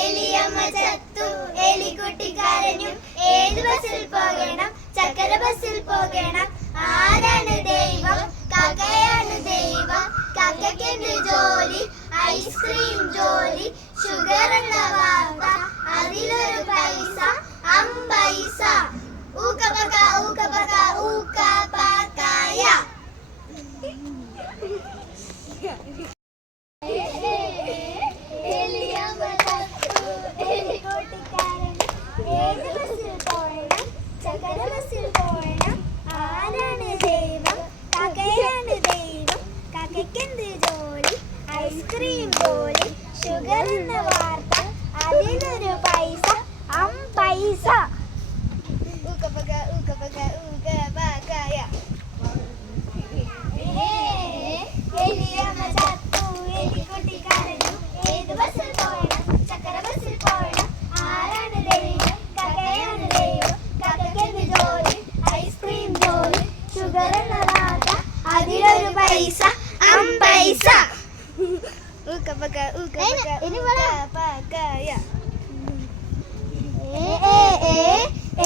എലിയമ്മ ചത്തു, എലിക്കുട്ടി കരഞ്ഞു. ഏത് ബസ്സിൽ പോകണം? ചക്കര ബസ്സിൽ പോകണം. ആരാണ് ദൈവം? കാക്കയാണ് ദൈവം. കാക്കയ്ക്കെന്ത് ജോലി? ഐസ്ക്രീം ജോലി. ഷുഗർ എന്ന വാർത്ത, അതിലൊരു പൈസ, അമ്പൈസ. ഊക്കപ്പക്ക ഊക്കപ്പക്ക ഊക്കപ്പക്കായ. എലിയമ്മ ചത്തു, എലിക്കുട്ടി കരഞ്ഞു. ഏത് ബസ്സിൽ പോകണം? ചക്കര ബസ്സിൽ പോകണം. ആരാണ് ദൈവം? കാക്കയാണ് ദൈവം. കാക്കയ്ക്കെന്ത് ജോലി? ഐസ്ക്രീം ജോലി. ഷുഗർ എന്ന വാർത്ത, അതിലൊരു പൈസ, അമ്പൈസ. ഊക്കപ്പക്ക ഊക്കപ്പക്ക ഊക്കപ്പക്കായ. എലിയമ്മ ചത്തു, എലിക്കുട്ടി കരഞ്ഞു. ഏത് ബസ്സിൽ പോകണം? ചക്കര ബസ്സിൽ പോകണം. ആരാണ് ദൈവം? കാക്കയാണ് ദൈവം. കാക്കയ്ക്കെന്ത് ജോലി? ഐസ്ക്രീം ജോലി. ഷുഗർ എന്ന വാർത്ത, അതിലൊരു പൈസ, അമ്പൈസ. ഊക്കപ്പക്ക ഊക്കപ്പക്ക ഊക്കപ്പക്കായ.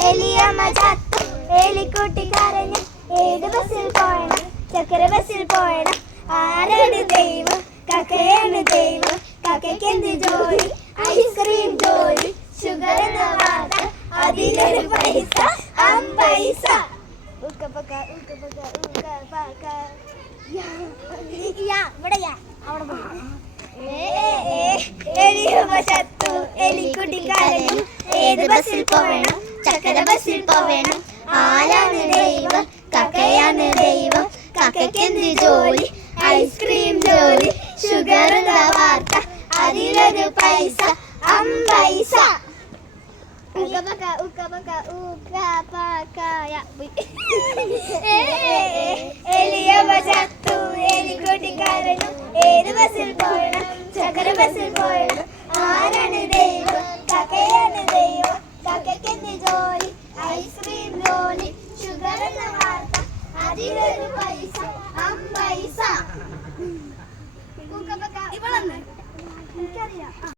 എലിയമ്മ ചത്തു, എലിക്കുട്ടി കരഞ്ഞു. ഏത് ബസ്സിൽ പോകണം? ചക്കര ബസ്സിൽ പോകണം. ആരാണ് ദൈവം? കാക്കയാണ് ദൈവം. കാക്കയ്ക്കെന്ത് ജോലി? ഐസ്ക്രീം ജോലി. ഷുഗർ എന്ന വാർത്ത, അതിലൊരു പൈസ, അമ്പൈസ. ഊക്കപ്പക്ക ഊക്കപ്പക്ക ഊക്കപ്പക്കായ. എലിയമ്മ ചത്തു, എലിക്കുട്ടി കരഞ്ഞു. ഏത് ബസ്സിൽ പോകണം? ചക്കര ബസ്സിൽ പോകണം. ആരാണ് ദൈവം? കാക്കയാണ് ദൈവം. കാക്കയ്ക്കെന്ത് ജോലി? ഐസ്ക്രീം ജോലി. ഷുഗർ എന്ന വാർത്ത, അതിലൊരു പൈസ, അമ്പൈസ. ഊക്കപ്പക്ക ഊക്കപ്പക്ക ഊക്കപ്പക്കായ. എലിയമ്മ ചത്തു, എലിക്കുട്ടി കരഞ്ഞു. ഏത് ബസ്സിൽ പോകണം? ചക്കര ബസ്സിൽ പോകണം. ആരാണ് ദൈവം? കാക്കയാണ് ദൈവം. കാക്കയ്ക്കെന്ത് ജോലി? ഐസ്ക്രീം ജോലി. ഷുഗർ എന്ന വാർത്ത, അതിലൊരു പൈസ, അമ്പൈസ. ഊക്കപ്പക്ക. എനിക്കറിയാം.